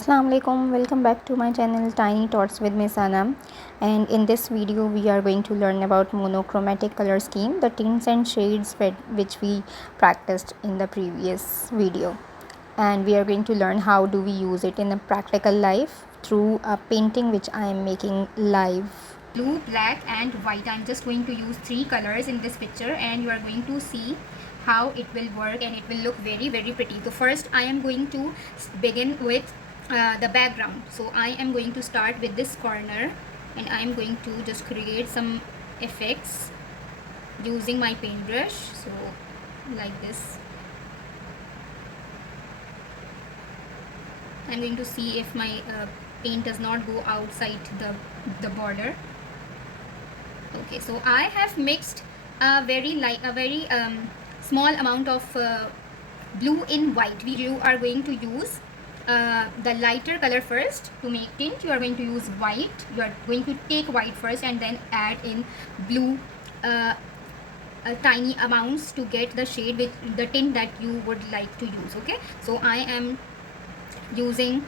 Assalamu alaikum, welcome back to my channel Tiny Thoughts with Miss Anam, and in this video we are going to learn about monochromatic color scheme, the tints and shades which we practiced in the previous video, and we are going to learn how do we use it in a practical life through a painting which I am making live. Blue, black and white. I'm just going to use three colors in this picture and you are going to see how it will work and it will look very pretty. So first I am going to begin with the background. So I am going to start with this corner and I am going to just create some effects using my paintbrush. So like this. I'm going to see if my paint does not go outside the border. Okay, so I have mixed a very small amount of blue in white. You are going to use the lighter color first to make tint. You are going to use white. You are going to take white first and then add in blue tiny amounts to get the shade with the tint that you would like to use. Okay, so I am using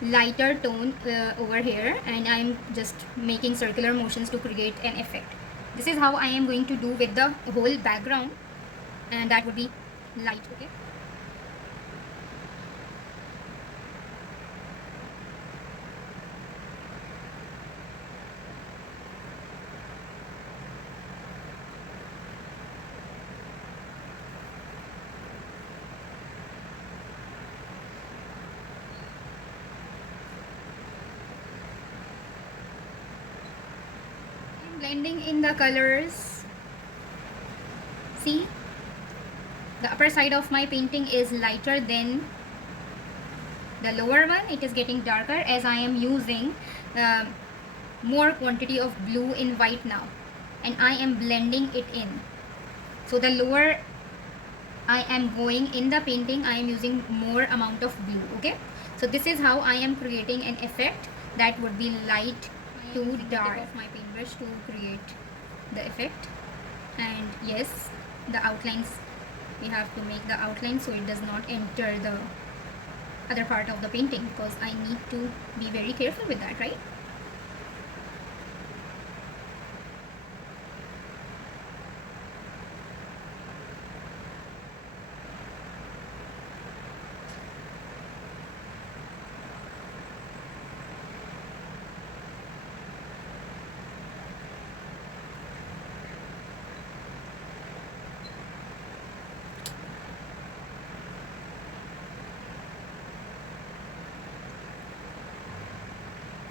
lighter tone over here and I'm just making circular motions to create an effect. This is how I am going to do with the whole background, and that would be light. Okay, blending in the colors. See, the upper side of my painting is lighter than the lower one. It is getting darker as I am using more quantity of blue in white now and I am blending it in. So the lower I am going in the painting, I am using more amount of blue. Okay, so this is how I am creating an effect that would be light to dark of my paintbrush to create the effect. And yes, the outlines, we have to make the outline so it does not enter the other part of the painting, because I need to be very careful with that, right?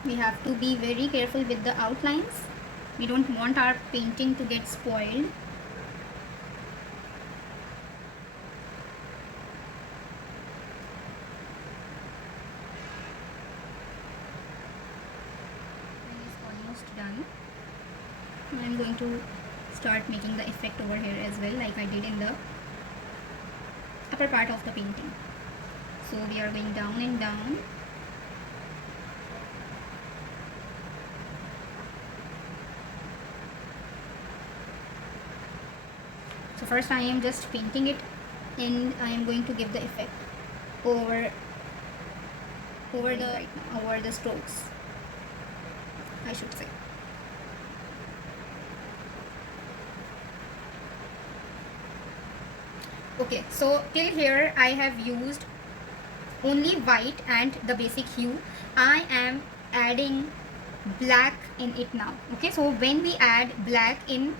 We have to be very careful with the outlines. We don't want our painting to get spoiled. It's almost done. I'm going to start making the effect over here as well, like I did in the upper part of the painting. So we are going down and down. So first I am just painting it and I am going to give the effect over the strokes, I should say. Okay, so till here I have used only white and the basic hue. I am adding black in it now. Okay, so when we add black in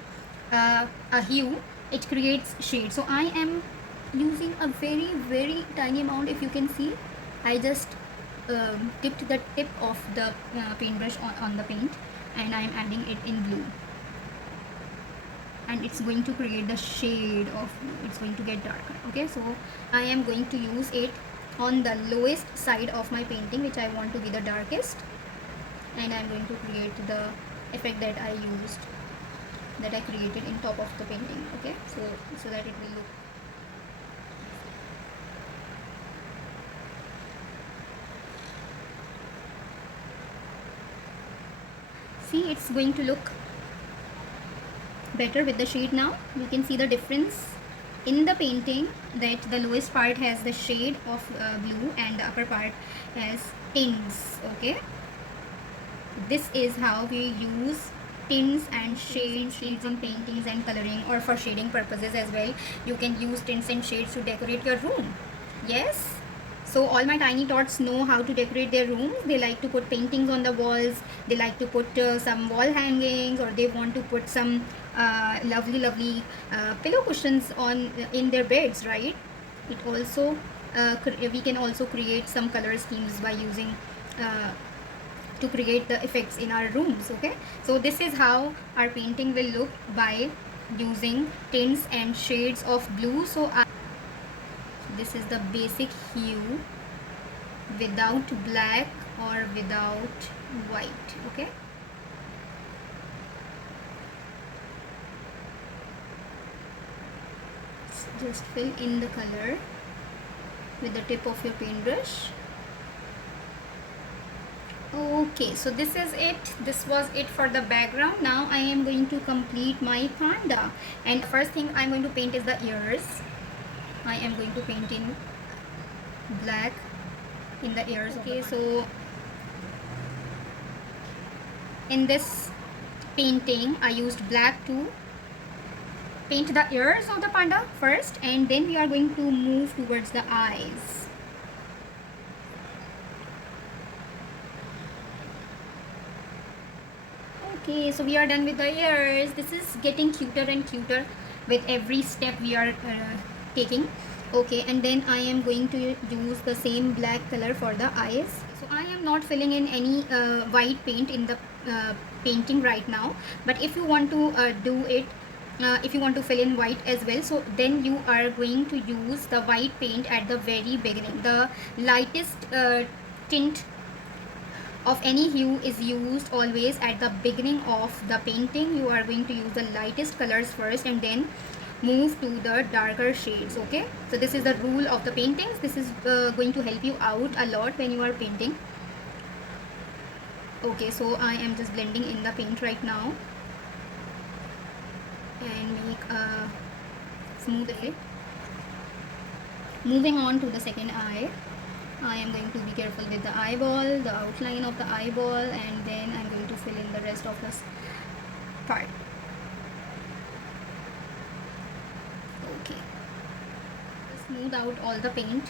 a hue, it creates shade. So I am using a very tiny amount. If you can see, I just dipped the tip of the paintbrush on the paint and I am adding it in blue, and it's going to create the shade of blue. It's going to get darker. Okay, so I am going to use it on the lowest side of my painting, which I want to be the darkest, and I'm going to create the effect that I created in top of the painting. Okay, so that it will look. See, it's going to look better with the shade now. You can see the difference in the painting that the lowest part has the shade of blue and the upper part has tints. Okay, this is how we use tints and shades in paintings and coloring, or for shading purposes as well. You can use tints and shades to decorate your room. Yes, so all my tiny tots know how to decorate their rooms. They like to put paintings on the walls, they like to put some wall hangings, or they want to put some lovely pillow cushions on in their beds, right? It also we can also create some color schemes by using to create the effects in our rooms. Okay, so this is how our painting will look by using tints and shades of blue. So this is the basic hue without black or without white. Okay, just fill in the color with the tip of your paintbrush. Okay, so this is it. This was it for the background. Now I am going to complete my panda, and the first thing I'm going to paint is the ears. I am going to paint in black in the ears. Okay, so in this painting I used black to paint the ears of the panda first, and then we are going to move towards the eyes. Okay, so we are done with the ears. This is getting cuter and cuter with every step we are taking. Okay, and then I am going to use the same black color for the eyes. So I am not filling in any white paint in the painting right now, but if you want to do it, if you want to fill in white as well, so then you are going to use the white paint at the very beginning. The lightest tint of any hue is used always at the beginning of the painting. You are going to use the lightest colors first and then move to the darker shades. Okay, so this is the rule of the paintings. This is going to help you out a lot when you are painting. Okay, so I am just blending in the paint right now and make a smooth effect. Moving on to the second eye, I am going to be careful with the eyeball, the outline of the eyeball, and then I'm going to fill in the rest of this part. Okay, smooth out all the paint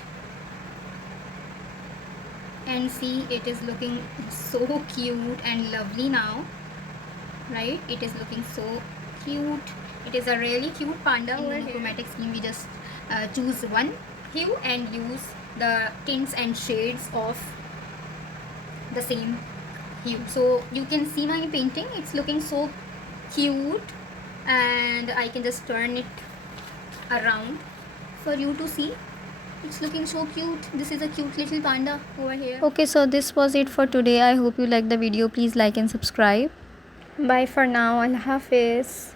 and see, it is looking so cute and lovely now, right? It is looking so cute. It is a really cute panda. In the chromatic scheme, we just choose one hue and use the tints and shades of the same hue. So you can see my painting, it's looking so cute, and I can just turn it around for you to see. It's looking so cute. This is a cute little panda over here. Okay, so this was it for today. I hope you liked the video. Please like and subscribe. Bye for now. Allah Hafiz.